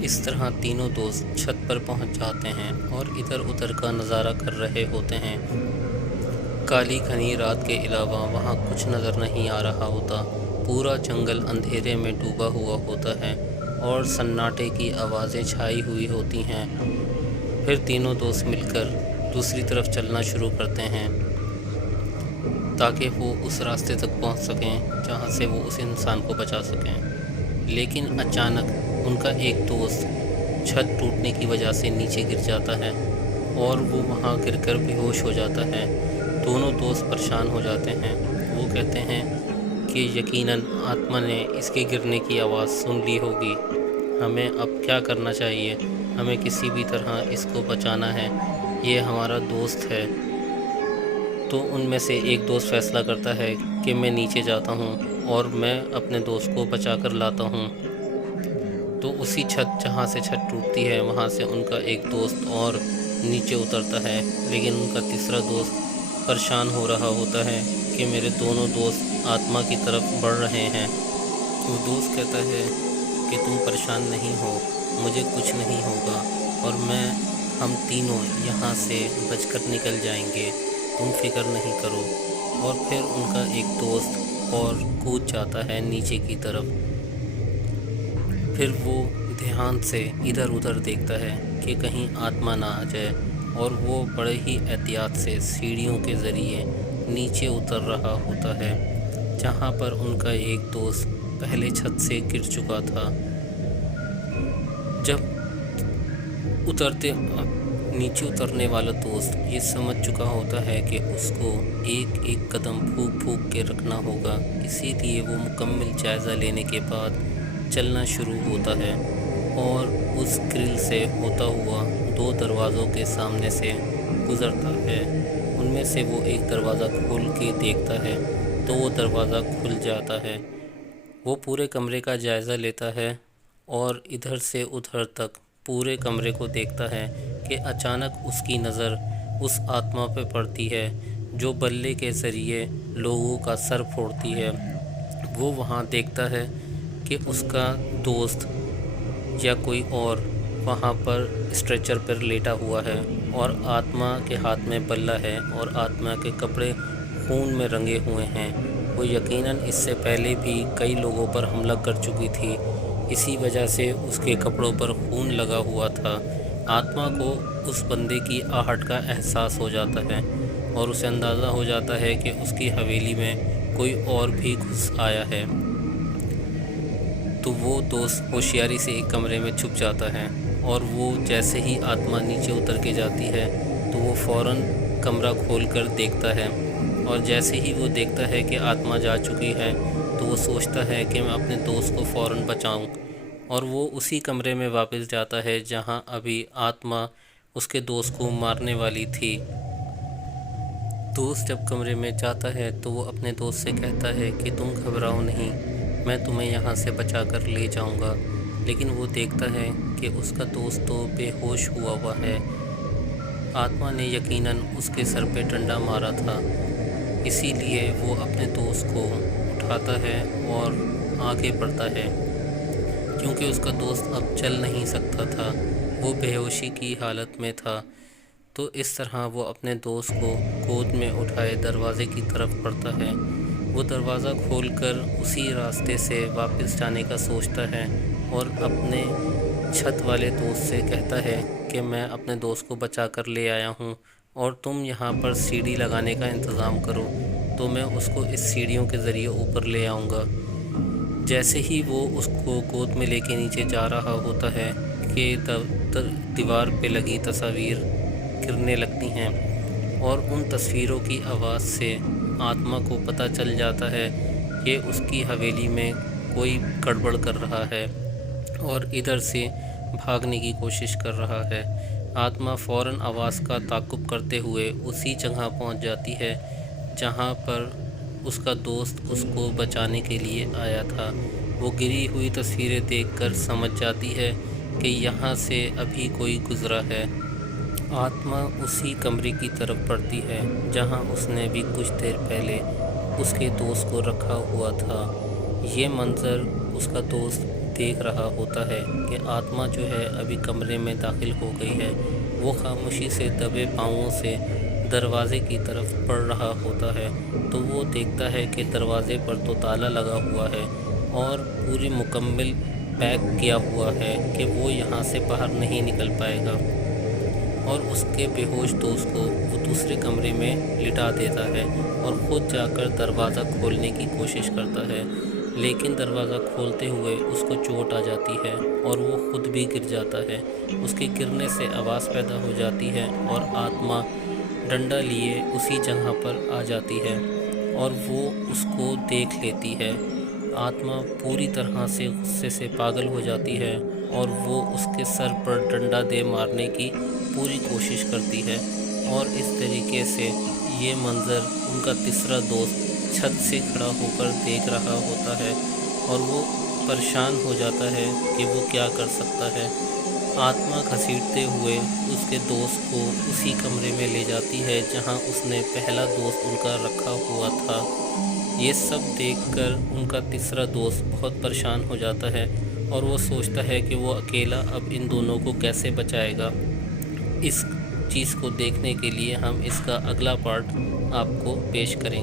اس طرح تینوں دوست چھت پر پہنچ جاتے ہیں اور ادھر ادھر کا نظارہ کر رہے ہوتے ہیں۔ کالی گھنی رات کے علاوہ وہاں کچھ نظر نہیں آ رہا ہوتا۔ پورا جنگل اندھیرے میں ڈوبا ہوا ہوتا ہے اور سناٹے کی آوازیں چھائی ہوئی ہوتی ہیں۔ پھر تینوں دوست مل کر دوسری طرف چلنا شروع کرتے ہیں تاکہ وہ اس راستے تک پہنچ سکیں جہاں سے وہ اس انسان کو بچا سکیں۔ لیکن اچانک ان کا ایک دوست چھت ٹوٹنے کی وجہ سے نیچے گر جاتا ہے اور وہ وہاں گر کر بے ہوش ہو جاتا ہے۔ دونوں دوست پریشان ہو جاتے ہیں۔ وہ کہتے ہیں کہ یقیناً آتما نے اس کے گرنے کی آواز سن لی ہوگی۔ ہمیں اب کیا کرنا چاہیے؟ ہمیں کسی بھی طرح اس کو بچانا ہے، یہ ہمارا دوست ہے۔ تو ان میں سے ایک دوست فیصلہ کرتا ہے کہ میں نیچے جاتا ہوں اور میں اپنے دوست کو بچا کر لاتا ہوں۔ تو اسی چھت جہاں سے چھت ٹوٹتی ہے وہاں سے ان کا ایک دوست اور نیچے اترتا ہے، لیکن ان کا تیسرا دوست پریشان ہو رہا ہوتا ہے کہ میرے دونوں دوست آتما کی طرف بڑھ رہے ہیں۔ وہ دوست کہتا ہے کہ تم پریشان نہیں ہو، مجھے کچھ نہیں ہوگا اور ہم تینوں یہاں سے بچ کر نکل جائیں گے، تم فکر نہیں کرو۔ اور پھر ان کا ایک دوست اور کود جاتا ہے نیچے کی طرف۔ پھر وہ دھیان سے ادھر ادھر دیکھتا ہے کہ کہیں آتما نہ آ جائے، اور وہ بڑے ہی احتیاط سے سیڑھیوں کے ذریعے نیچے اتر رہا ہوتا ہے جہاں پر ان کا ایک دوست پہلے چھت سے گر چکا تھا۔ جب نیچے اترنے والا دوست یہ سمجھ چکا ہوتا ہے کہ اس کو ایک ایک قدم پھونک پھونک کے رکھنا ہوگا، اسی لیے وہ مکمل جائزہ لینے کے بعد چلنا شروع ہوتا ہے اور اس گرل سے ہوتا ہوا 2 دروازوں کے سامنے سے گزرتا ہے۔ ان میں سے وہ ایک دروازہ کھول کے دیکھتا ہے تو وہ دروازہ کھل جاتا ہے۔ وہ پورے کمرے کا جائزہ لیتا ہے اور ادھر سے ادھر تک پورے کمرے کو دیکھتا ہے کہ اچانک اس کی نظر اس آتما پہ پڑتی ہے جو بلے کے ذریعے لوگوں کا سر پھوڑتی ہے۔ وہ وہاں دیکھتا ہے کہ اس کا دوست یا کوئی اور وہاں پر اسٹریچر پر لیٹا ہوا ہے اور آتما کے ہاتھ میں بلہ ہے اور آتما کے کپڑے خون میں رنگے ہوئے ہیں۔ وہ یقیناً اس سے پہلے بھی کئی لوگوں پر حملہ کر چکی تھی، اسی وجہ سے اس کے کپڑوں پر خون لگا ہوا تھا۔ آتما کو اس بندے کی آہٹ کا احساس ہو جاتا ہے اور اسے اندازہ ہو جاتا ہے کہ اس کی حویلی میں کوئی اور بھی گھس آیا ہے۔ تو وہ دوست ہوشیاری سے ایک کمرے میں چھپ جاتا ہے اور وہ جیسے ہی آتما نیچے اتر کے جاتی ہے تو وہ فوراً کمرہ کھول کر دیکھتا ہے، اور جیسے ہی وہ دیکھتا ہے کہ آتما جا چکی ہے تو وہ سوچتا ہے کہ میں اپنے دوست کو فوراً بچاؤں، اور وہ اسی کمرے میں واپس جاتا ہے جہاں ابھی آتما اس کے دوست کو مارنے والی تھی۔ دوست جب کمرے میں جاتا ہے تو وہ اپنے دوست سے کہتا ہے کہ تم گھبراؤ نہیں، میں تمہیں یہاں سے بچا کر لے جاؤں گا۔ لیکن وہ دیکھتا ہے کہ اس کا دوست تو بے ہوش ہوا ہے۔ آتما نے یقیناً اس کے سر پہ ڈنڈا مارا تھا، اسی لیے وہ اپنے دوست کو اٹھاتا ہے اور آگے بڑھتا ہے کیونکہ اس کا دوست اب چل نہیں سکتا تھا، وہ بے ہوشی کی حالت میں تھا۔ تو اس طرح وہ اپنے دوست کو گود میں اٹھائے دروازے کی طرف بڑھتا ہے۔ وہ دروازہ کھول کر اسی راستے سے واپس جانے کا سوچتا ہے اور اپنے چھت والے دوست سے کہتا ہے کہ میں اپنے دوست کو بچا کر لے آیا ہوں اور تم یہاں پر سیڑھی لگانے کا انتظام کرو تو میں اس کو اس سیڑھیوں کے ذریعے اوپر لے آؤں گا۔ جیسے ہی وہ اس کو گود میں لے کے نیچے جا رہا ہوتا ہے کہ دیوار پہ لگی تصاویر گرنے لگتی ہیں، اور ان تصویروں کی آواز سے آتما کو پتہ چل جاتا ہے کہ اس کی حویلی میں کوئی گڑبڑ کر رہا ہے اور ادھر سے بھاگنے کی کوشش کر رہا ہے۔ آتما فوراً آواز کا تعاقب کرتے ہوئے اسی جگہ پہنچ جاتی ہے جہاں پر اس کا دوست اس کو بچانے کے لیے آیا تھا۔ وہ گری ہوئی تصویریں دیکھ کر سمجھ جاتی ہے کہ یہاں سے ابھی کوئی گزرا ہے۔ آتما اسی کمرے کی طرف بڑھتی ہے جہاں اس نے بھی کچھ دیر پہلے اس کے دوست کو رکھا ہوا تھا۔ یہ منظر اس کا دوست دیکھ رہا ہوتا ہے کہ آتما جو ہے ابھی کمرے میں داخل ہو گئی ہے، وہ خاموشی سے دبے پاؤں سے دروازے کی طرف بڑھ رہا ہوتا ہے، تو وہ دیکھتا ہے کہ دروازے پر تو تالا لگا ہوا ہے اور پوری مکمل پیک کیا ہوا ہے کہ وہ یہاں سے باہر نہیں نکل پائے گا، اور اس کے بے ہوش دوست کو وہ دوسرے کمرے میں لٹا دیتا ہے اور خود جا کر دروازہ کھولنے کی کوشش کرتا ہے، لیکن دروازہ کھولتے ہوئے اس کو چوٹ آ جاتی ہے اور وہ خود بھی گر جاتا ہے۔ اس کے گرنے سے آواز پیدا ہو جاتی ہے اور آتما ڈنڈا لیے اسی جگہ پر آ جاتی ہے اور وہ اس کو دیکھ لیتی ہے۔ آتما پوری طرح سے غصے سے پاگل ہو جاتی ہے اور وہ اس کے سر پر ڈنڈا دے مارنے کی پوری کوشش کرتی ہے، اور اس طریقے سے یہ منظر ان کا تیسرا دوست چھت سے کھڑا ہو کر دیکھ رہا ہوتا ہے اور وہ پریشان ہو جاتا ہے کہ وہ کیا کر سکتا ہے۔ آتما گھسیٹتے ہوئے اس کے دوست کو اسی کمرے میں لے جاتی ہے جہاں اس نے پہلا دوست ان کا رکھا ہوا تھا۔ یہ سب دیکھ کر ان کا تیسرا دوست بہت پریشان ہو جاتا ہے اور وہ سوچتا ہے کہ وہ اکیلا اب ان دونوں کو کیسے بچائے گا۔ اس چیز کو دیکھنے کے لیے ہم اس کا اگلا پارٹ آپ کو پیش کریں گے۔